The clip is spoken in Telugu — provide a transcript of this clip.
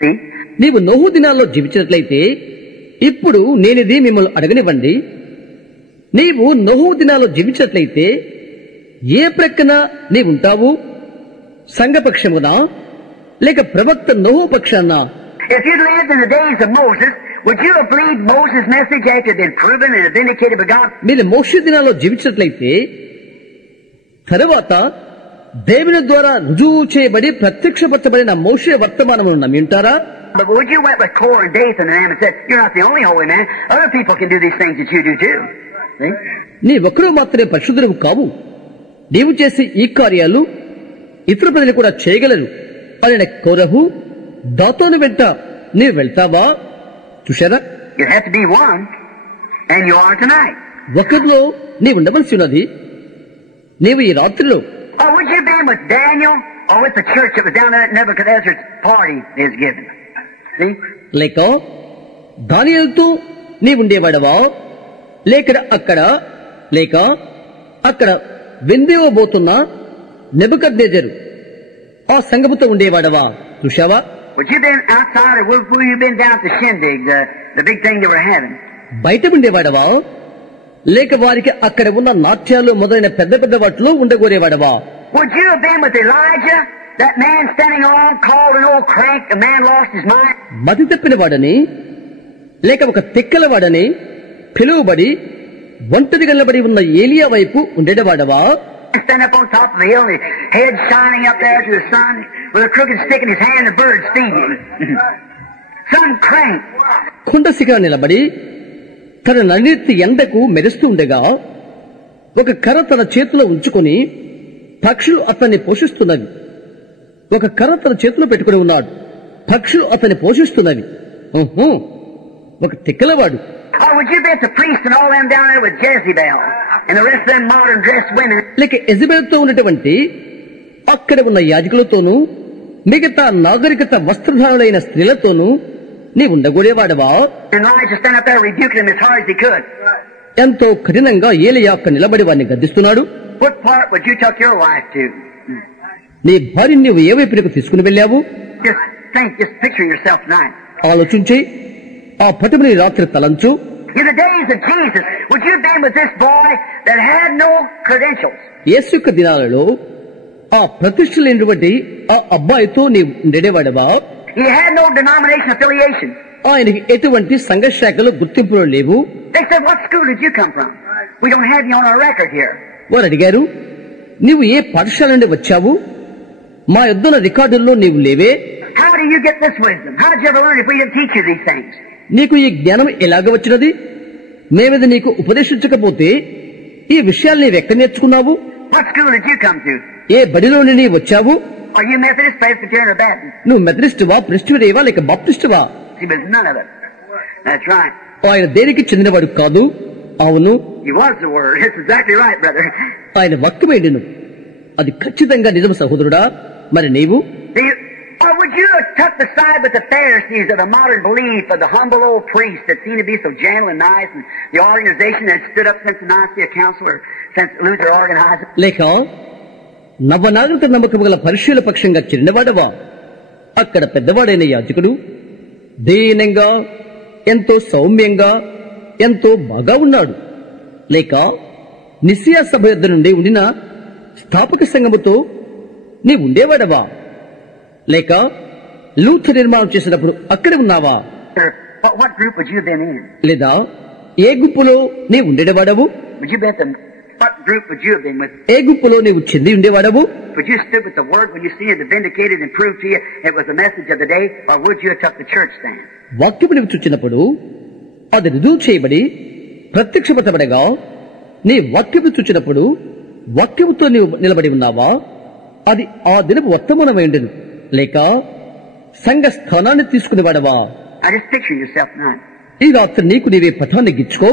See? నీవు నోహు దినాల్లో జీవించినట్లయితే ఇప్పుడు నేనిది మిమ్మల్ని అడగనివ్వండి. నీవు నోహు దినాల్లో జీవించినట్లయితే ఏ ప్రక్కన నీవుంటావు? సంఘపక్షమునా లేక ప్రవక్త నోహు పక్షాన? If you'd lived in the days of Moses, would you have believed Moses' message after it had been proven and vindicated by God? మీరు మోషే దినాల్లో జీవించినట్లయితే తరువాత దేవుని ద్వారా రుజువు చేయబడి ప్రత్యక్షపరచబడిన మోషే వర్తమానమును నమ్మి ఉంటారా? But would you went with Korah and Dathan and them and said, you're not the only holy man. Other people can do these things that you do too. See? నీ ఒక్కరు మాత్రమే పరిశుద్ధుడు కావు. నీవు చేసే ఈ కార్యాలు ఇతర ప్రజలు కూడా చేయగలరు అని కోరహు దాతోను వెంట నీవు వెళ్తావా? చూశారా? You have to be one, and you are tonight. ఒకరిలో నీవు ఉండవలసి ఉన్నది. నీవు ఈ రాత్రిలో Or would you have been with Daniel or with the church that was down there at Nebuchadnezzar's party is given? See? లేక దానియేలుతో నీవుండేవాడవా? లేక అక్కడ విందివ్వబోతున్న నెబుకద్నెజరు ఆ సంఘముతో ఉండేవాడవా? చూశావా? Would you have been outside or would you have been down at the shindig, the big thing they were having? బయట ఉండేవాడవా? లేక వారికి అక్కడ ఉన్న నాట్యాలు మొదలైన పెద్ద పెద్ద వాటిలో ఉండగోరేవాడవా? Would you have been with Elijah, that man standing along called an old crank, a man lost his mind? మతి తప్పిన వాడని లేక ఒక తెక్కల వాడని పిలువబడి ఒంటరిగా నిలబడి ఉన్న ఏలియా వైపు ఉండేవాడవా? Stand up on top of the hill and his head shining up there to the sun with a crooked stick in his hand, the birds feeding him. Some crank. కొండ శిఖరం నిలబడి తన నడినెత్తి ఎండకు మెరుస్తూ ఉండగా ఒక కర్ర తన చేతిలో ఉంచుకొని పక్షులు అతన్ని పోషిస్తున్నవి. ఒక కర్ర తన చేతిలో పెట్టుకుని ఉన్నాడు. పక్షులు అతన్ని పోషిస్తున్నవి. ఒక తిక్కలవాడు. Or would you bet the priest and all them down there with Jezebel and the rest of them modern dressed women? లేక ఎజబెల్తో ఉన్నటువంటి అక్కడ ఉన్న యాజకులతోనూ మిగతా నాగరికత వస్త్రధారులైన స్త్రీలతోనూ నీ ఉండగూడేవాడవా? And Elijah stand up there rebuking them as hard as he could. ఎంతో కఠినంగా ఏలియా అక్కడ నిలబడి వారిని గద్దిస్తున్నాడు. What part would you take your wife to? నీ భార్యని నీవు ఏ వైపునకు తీసుకుని వెళ్ళావు? Just think, just picture yourself tonight. ఆలోచించి ఆ పటముని రాత్రి తలంచు. In the days of Jesus, would you have been with this boy that had no credentials? యేసు యొక్క దినాలలో ఆ ప్రతిష్ఠ లేనటువంటి ఆ అబ్బాయితో నీవు ఉండేవాడవా? He had no denomination affiliation. ఆయనకి ఎటువంటి సంఘ శాఖలు గుర్తింపులు లేవు. They said, what school did you come from? We don't have you on our record here. వారు అడిగారు, నీవు ఏ పాఠశాల నుండి వచ్చావు? మా యొద్దన రికార్డుల్లో నీవు లేవే. How do you get this wisdom? How did you ever learn if we didn't teach you these things? నీకు ఈ జ్ఞానం ఎలాగ వచ్చినది? మేమది నీకు ఉపదేశించకపోతే ఈ విషయాలు నీవెక్కడ నేర్చుకున్నావు? What school did you come to? ఏ బడిలో నుండి వచ్చావు? Are you Methodist, Presbyterian, or Baptist? నువ్వు మెథడిస్టువా, ప్రెస్టిటేరియవా లేక బాప్టిస్టువా? He was none of it. That's right. ఆయన దేనికి చెందినవాడు కాదు. అవును, He was the Word. That's exactly right, brother. ఆయన వాక్యమైండును. అది ఖచ్చితంగా నిజం సహోదరుడా. మరి నీవు? Or would you have took the side with the Pharisees of the modern belief of the humble old priest that seemed to be so gentle and nice, and the organization that stood up since the Nicaea Council or since Luther organized it? లేక నవనాగరిక నమ్మకం గల పరిశీల పక్షంగా చెందినవాడవా? అక్కడ పెద్దవాడైన యాజకుడు దీనంగా ఎంతో సౌమ్యంగా ఎంతో బాగా ఉన్నాడు. లేక నిసియా సభ యొద్ద నుండి ఉండిన స్థాపక సంఘముతో నీ ఉండేవాడవా? లేక లూథర్ నిర్మాణం చేసినప్పుడు అక్కడే ఉన్నావా? What group would you have been in? లేదా ఏ గుంపులో నీ ఉండేవాడవు? Would you bet them? What group would you have been with? ఏ గుంపులో నీవు చెంది ఉండేవాడవు? Would you stood with the Word when you see it vindicated and proved to you it was the message of the day, or would you have took the church stand? వాక్యము నీవు చూచినప్పుడు అది రుజువు చేయబడి ప్రత్యక్షపరచబడగా నీ వాక్యము చూచినప్పుడు వాక్యముతో నీవు నిలబడి ఉన్నావా? అది ఆ దినపు వర్తమానమైండును. లేక సంఘ స్థానాన్ని తీసుకునేవాడవా? Now just picture yourself tonight. ఈ రాత్రి నీకు నీవే పథాన్ని గిచ్చుకో.